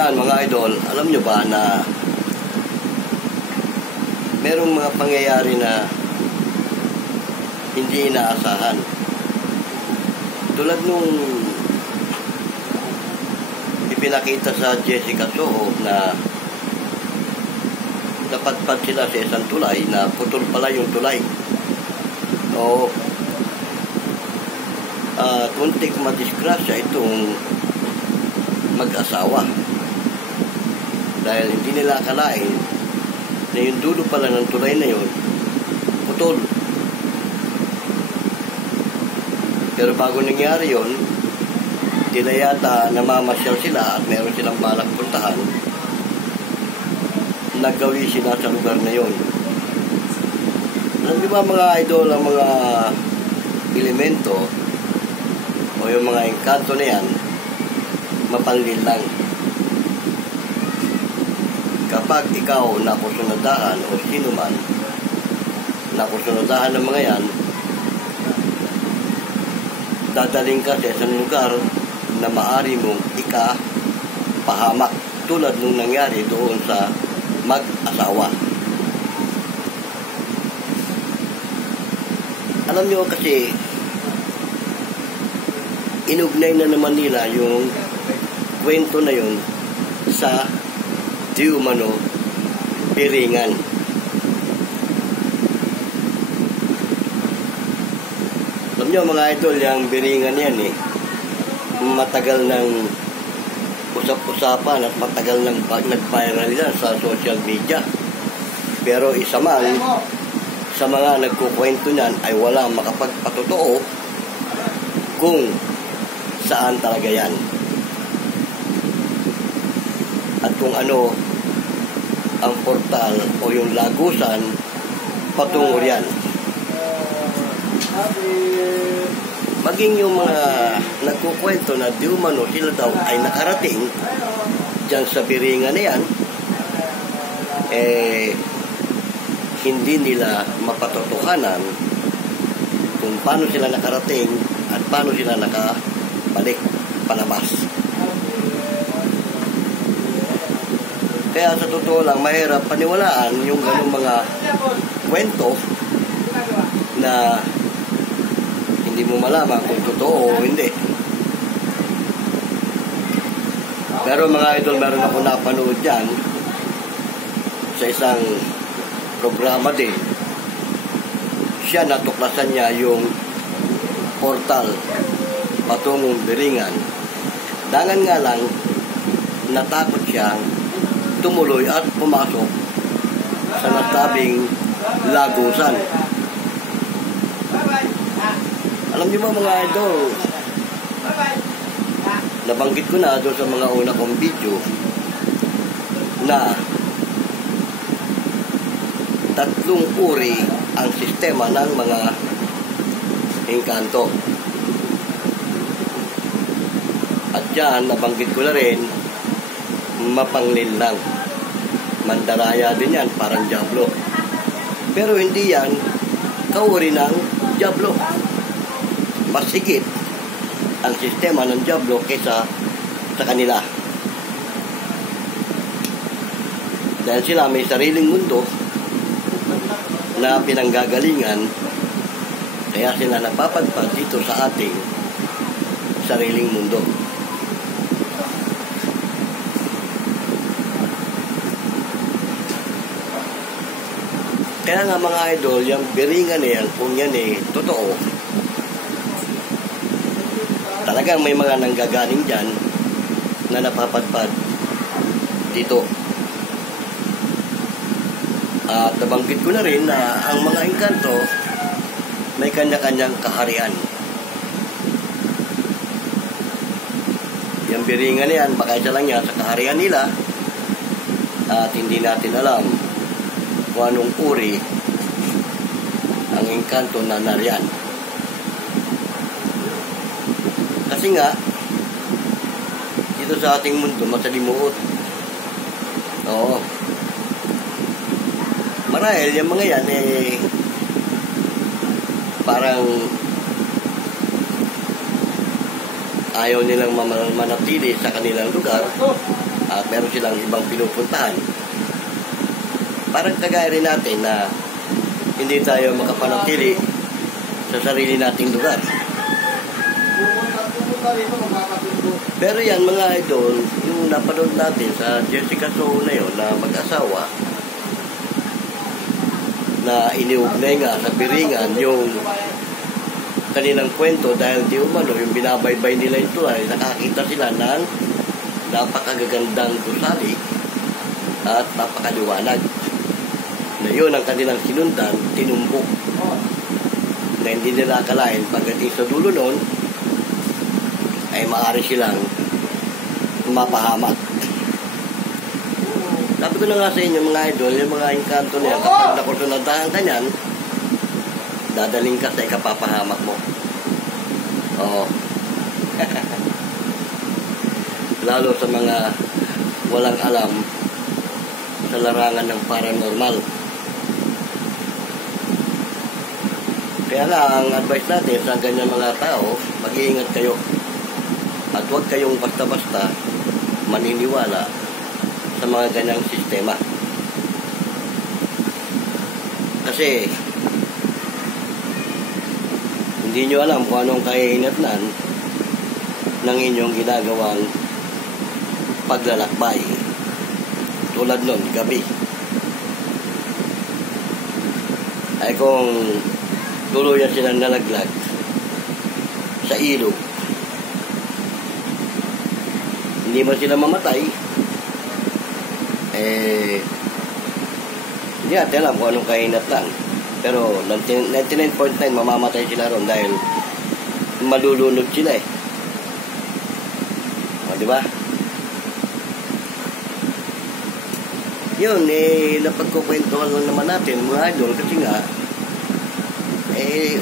Yan mga idol, alam nyo ba na merong mga pangyayari na hindi inaasahan. Tulad nung ipinakita sa Jessica Soho na napadpad sila sa isang tulay na putol pala yung tulay. So, tuntik madisgrasya itong mag-asawa. Dahil hindi nila akalain na yung dulo pala ng tulay na yun, putol. Pero bago nangyari yun, tila yata namamasyal sila at meron silang balak puntahan. Naggawi sila sa lugar na yun. Alam di ba mga idol, ang mga elemento o yung mga engkanto na yan, mapanglil lang. Kapag ikaw nakusunadahan o sino man nakusunadahan ng mga yan, dadaling ka sa isang lugar na maari mong ikapahamak tulad nung nangyari doon sa mag-asawa. Alam nyo kasi, inugnay na naman nila yung kwento na yun sa di umano piringan. Alam nyo mga idol, yung piringan yan matagal ng usap-usapan at matagal ng nag-viral yan sa social media. Pero isa man sa mga nagkukwento niyan ay wala makapagpatotoo kung saan talaga yan. At kung ano ang portal o yung lagusan patungo riyan. Maging yung mga nagkukwento na di umano sila daw ay nakarating dyan sa piringan na yan, hindi nila mapatotohanan kung paano sila nakarating at paano sila nakabalik palabas. Kaya sa totoo lang, mahirap paniwalaan yung ganung mga kwento na hindi mo malaman kung totoo o hindi. Pero mga idol, meron ako napanood dyan sa isang programa din. Siya, natuklasan niya yung portal patungong Biringan. Dangan nga lang, natakot siyang tumuloy at pumasok sa nasabing lagusan. Alam niyo ba mga idol, nabanggit ko na doon sa mga una kong video na tatlong uri ang sistema ng mga engkanto. At dyan, nabanggit ko na rin, mapanglil lang. Mandaraya din yan, parang Diablo. Pero hindi yan kauri ng Diablo. Mas higit ang sistema ng Diablo kaysa sa kanila. Dahil sila may sariling mundo na pinanggagalingan, kaya sila napapadpad dito sa ating sariling mundo. Kaya nga mga idol, yung biringan na yan, kung yan totoo, talagang may mga nanggagaling dyan na napapadpad dito. At nabanggit ko na rin na ang mga engkanto may kanya-kanyang kaharian. Yung biringan na yan, baka isa lang yan sa kaharian nila at hindi natin alam kung anong uri ang engkanto na nariyan. Kasi nga, dito sa ating mundo, masalimuot. Oo. Marahil, yung mga yan, parang ayaw nilang manatili sa kanilang lugar at meron silang ibang pinupuntahan. Parang kagaya rin natin na hindi tayo makapanatili sa sarili nating lugar. Pero yan mga idol, yung napanood natin sa Jessica Soho na yun na mag-asawa na iniugnay nga sa Biringan yung kanilang kwento dahil di umano yung binabaybay nila ito ay nakakita sila ng napakagagandang gusali at napakaliwanag na yun ang kanilang sinundan, tinumbok na hindi nila akalain pagdating sa dulo nun ay maaari silang mapahamak. Sabi ko na nga sa inyo mga idol, yung mga engkanto niya, kapag nakusunadahan ka niyan, dadaling ka sa ikapapahamak mo. Oo. Lalo sa mga walang alam sa larangan ng paranormal. Kaya nga, ang advice natin sa ganyan mga tao, mag-iingat kayo. At huwag kayong basta-basta maniniwala sa mga ganyang sistema. Kasi, hindi nyo alam kung anong kahihinatnan ng inyong ginagawang paglalakbay. Tulad nun, gabi. Ay kung tuluyan silang nalaglag sa ilog, hindi man sila mamatay, hindi natin alam kung anong kahinatnan. Pero 99.9 mamamatay sila ron dahil malulunod sila eh. O, di ba? Yun, napagkukwentuhan lang naman natin mga idol kasi nga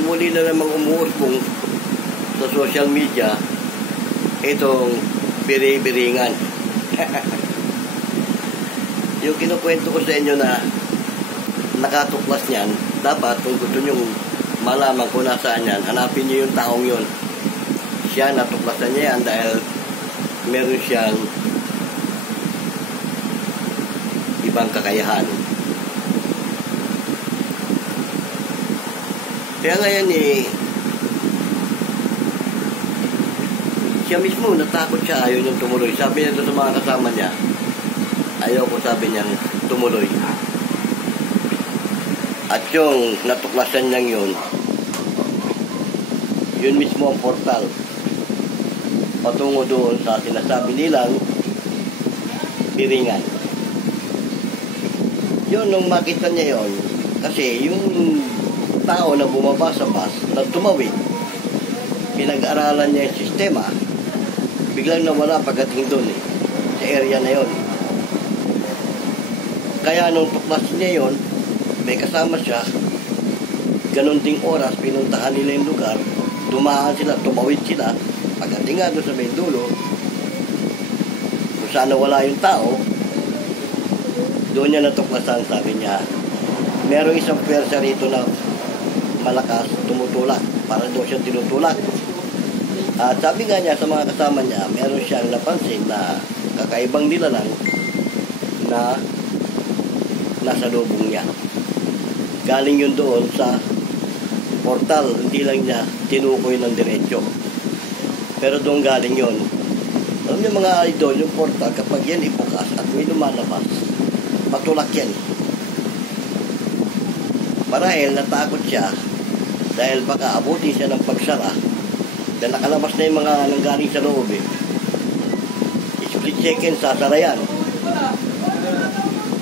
umuli na namang umuusbong sa social media itong biri-biringan. Yung kinukwento ko sa inyo na nakatuklas niyan, dapat kung gusto nyo malaman kung nasaan yan, hanapin nyo yung taong yun. Siya, natuklasan niya yan dahil meron siyang ibang kakayahan. Kaya ngayon siya mismo natakot siya, ayaw niyang tumuloy. Sabi niya sa mga kasama niya, ayaw ko, sabi niyang tumuloy. At yung natuklasan niyang yun mismo ang portal patungo doon sa sinasabi nilang Biringan. Yun, nung makita niya yun, kasi yung tao na bumaba sa bus, na tumawid, pinag-aralan niya yung sistema, biglang nawala pagdating doon sa area na yun. Kaya nung tuklasin niya yun, may kasama siya, ganun ding oras, pinuntahan nila yung lugar, dumaan sila, tumawid sila, pagdating nga doon sa may dulo, kung saan nawala yung tao, doon niya natuklasan, sabi niya, merong isang pwersa rito na malakas, tumutulak, para doon siya tinutulak. At sabi nga niya sa mga kasama niya, meron siyang napansin na kakaibang nilalang na nasa lubong niya. Galing yun doon sa portal, hindi lang niya tinukoy ng diretsyo. Pero doon galing yun. Alam niyo mga idol, yung portal, kapag yan ibukas at may lumalabas, patulak yan. Marahil natakot siya dahil baka abutin siya ng pagsara dahil nakalabas na yung mga nanggaling sa loob eh. Split second, sasara yan.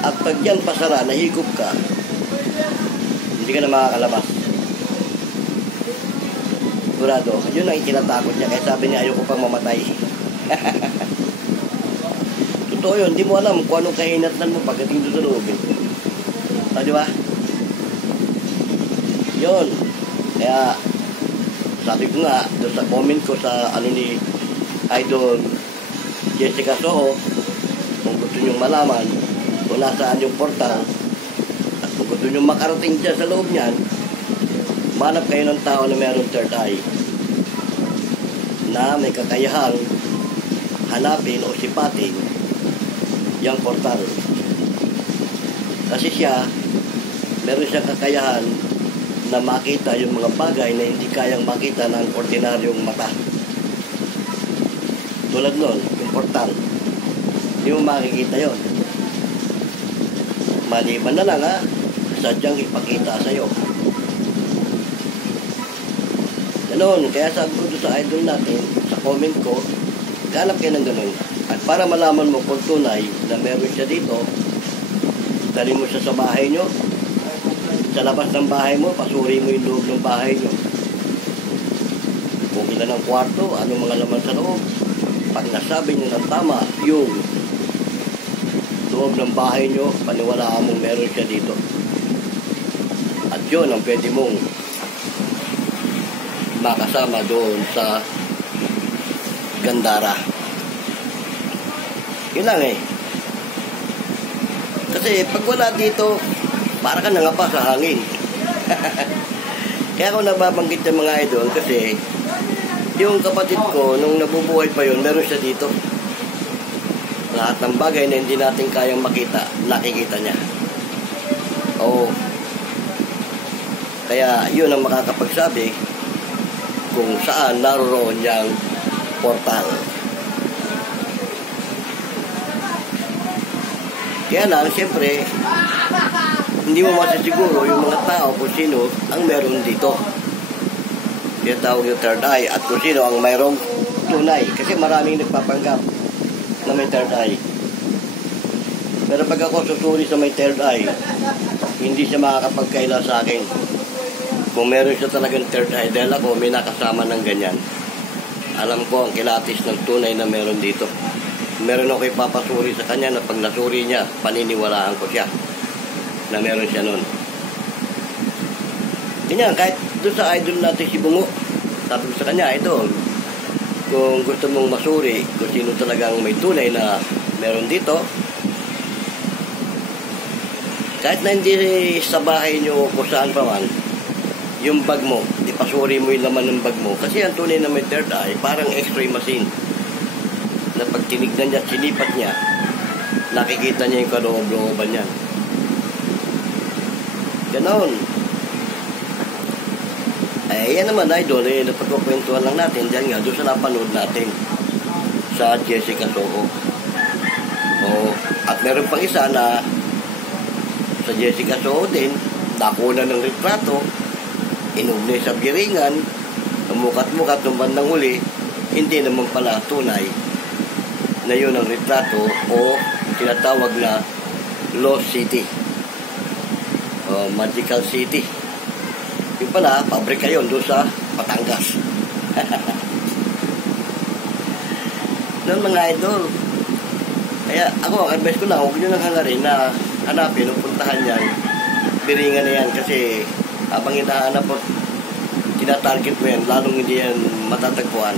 At pag yan pasara, nahigop ka, hindi ka na makakalabas. Sigurado, yun ang ikinatakot niya. Kaya sabi niya, ayoko pang mamatay. Totoo yun, hindi mo alam kung anong kahinatnan mo pagdating doon sa loob eh. Di ba? Yun. Kaya, sabi ko nga, doon sa comment ko sa ni Idol Jessica Soho, kung gusto nyo malaman kung nasaan yung portal at kung gusto nyo makarating dyan sa loob niyan, manap kayo ng tao na mayroong third eye na may kakayahang hanapin o sipatin yung portal. Kasi siya, meron siyang kakayahan na makita yung mga bagay na hindi kayang makita ng ordinaryong mata. Tulad nun, yung portal. Hindi mo makikita yon. Maliban na lang sadyang ipakita sa'yo. Ganon, kaya sabi ko sa idol natin, sa comment ko, ganap kayo ng ganon. At para malaman mo kung tunay na meron siya dito, dali mo siya sa bahay nyo, sa labas ng bahay mo, pasuri mo yung loob ng bahay nyo. Kung ilan ang kwarto, anong mga laman sa loob. Pag nasabi nyo ng tama, yung loob ng bahay nyo, paniwalaan mong meron siya dito. At yun ang pwede mong makasama doon sa Gandara. Yun lang Kasi pag wala dito, para ka nangapa sa hangin. Kaya ako nababanggit ng mga idol kasi yung kapatid ko, nung nabubuhay pa yun, meron siya dito. Lahat ng bagay na hindi natin kayang makita, nakikita niya. Oo. Kaya yun ang makakapagsabi kung saan naroon niyang portal. Kaya lang, siyempre, hindi mo masisiguro yung mga tao kung sino ang meron dito. Kaya tawag yung third eye at kung sino ang mayroong tunay. Kasi maraming nagpapanggap na may third eye. Pero pag ako susuri sa may third eye, hindi siya makakapagkaila sa akin. Kung meron siya talagang third eye, dahil ako may nakasama ng ganyan. Alam ko ang kilatis ng tunay na meron dito. Meron ako ipapasuri sa kanya na pag nasuri niya, paniniwalaan ko siya na meron siya nun. Ganyan, kahit doon sa idol natin si Bungo, sabi ko sa kanya, ito, kung gusto mong masuri, kung sino talagang may tunay na meron dito, kahit na hindi sa bahay nyo kung saan pa man, yung bag mo, ipasuri mo yung laman ng bag mo. Kasi ang tunay na may third eye, parang x-ray machine. Na pag tinignan niya, sinipat niya, nakikita niya yung kaloob-looban niya. Ganon. Yan naman, idol, napagkukwentuhan lang natin dyan nga, doon sa napanood natin sa Jessica Soho. At meron pang isa na sa Jessica Soho din, nakuna ng retrato, inugnay sa biringan, mukat-mukat ng bandang uli, hindi naman pala tunay na yun ang retrato o tinatawag na Lost City o Magical City. Yung pala, pabrika yun doon sa Batangas. Noon mga idol. Kaya ako, ang advice ko lang, huwag nyo nang hangarin na hanapin o puntahan yan. Biringan na yan kasi habang hinahanap mo, tinatarget mo yan, lalong hindi yan matatagpuan.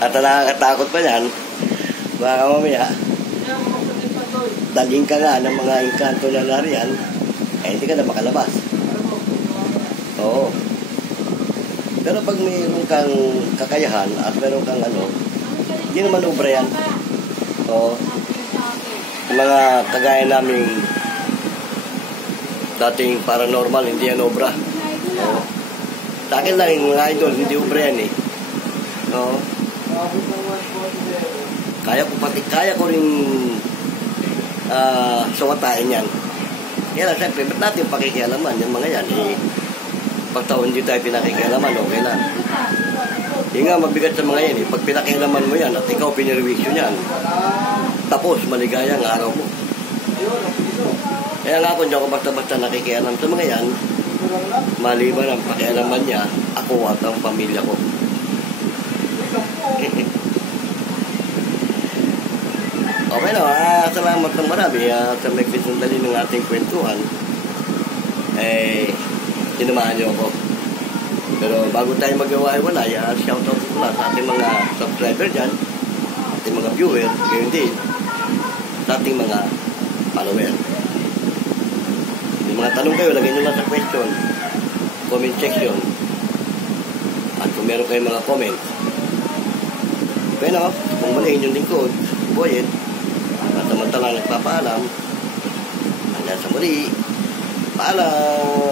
At nakakatakot pa yan, baka mamaya, daling ka nga ng mga engkanto na nariyan, hindi ka na makalabas. Oo. Pero pag mayroon kang kakayahan at mayroon kang hindi naman obra yan. Oo. Yung mga kagaya naming dating paranormal, hindi yan obra. Oo. Sa akin lang yung mga idol, hindi obra yan Oo. Kaya ko rin suwatain yan. Kaya lang, siyempre, ba't natin pakikialaman yung mga yan? Pag taon hindi tayo pinakikialaman, okay na. Yung nga, mabigat sa mga yan. Pag pinakialaman mo yan at ikaw pinirwisyo yan, tapos maligaya ang araw mo. Kaya nga kung hindi ako basta-basta nakikialam sa mga yan, maliban ang pakialaman niya, ako at ang pamilya ko. Okay na, salamat ng marami sa nagpitundali ng ating kwentuhan. Sinamahan niyo ako. Pero bago tayo mag-iwalay, shoutout ko lang sa ating mga subscriber dyan, ating mga viewer, ngayon din, sa ating mga follower. Yung mga tanong kayo, lagay nyo lang sa question, comment section. At kung meron kayong mga comment, Bueno, kung muli inyong lingkod, Boyet, at naman talang nagpapaalam, hanggang sa muli, paalam!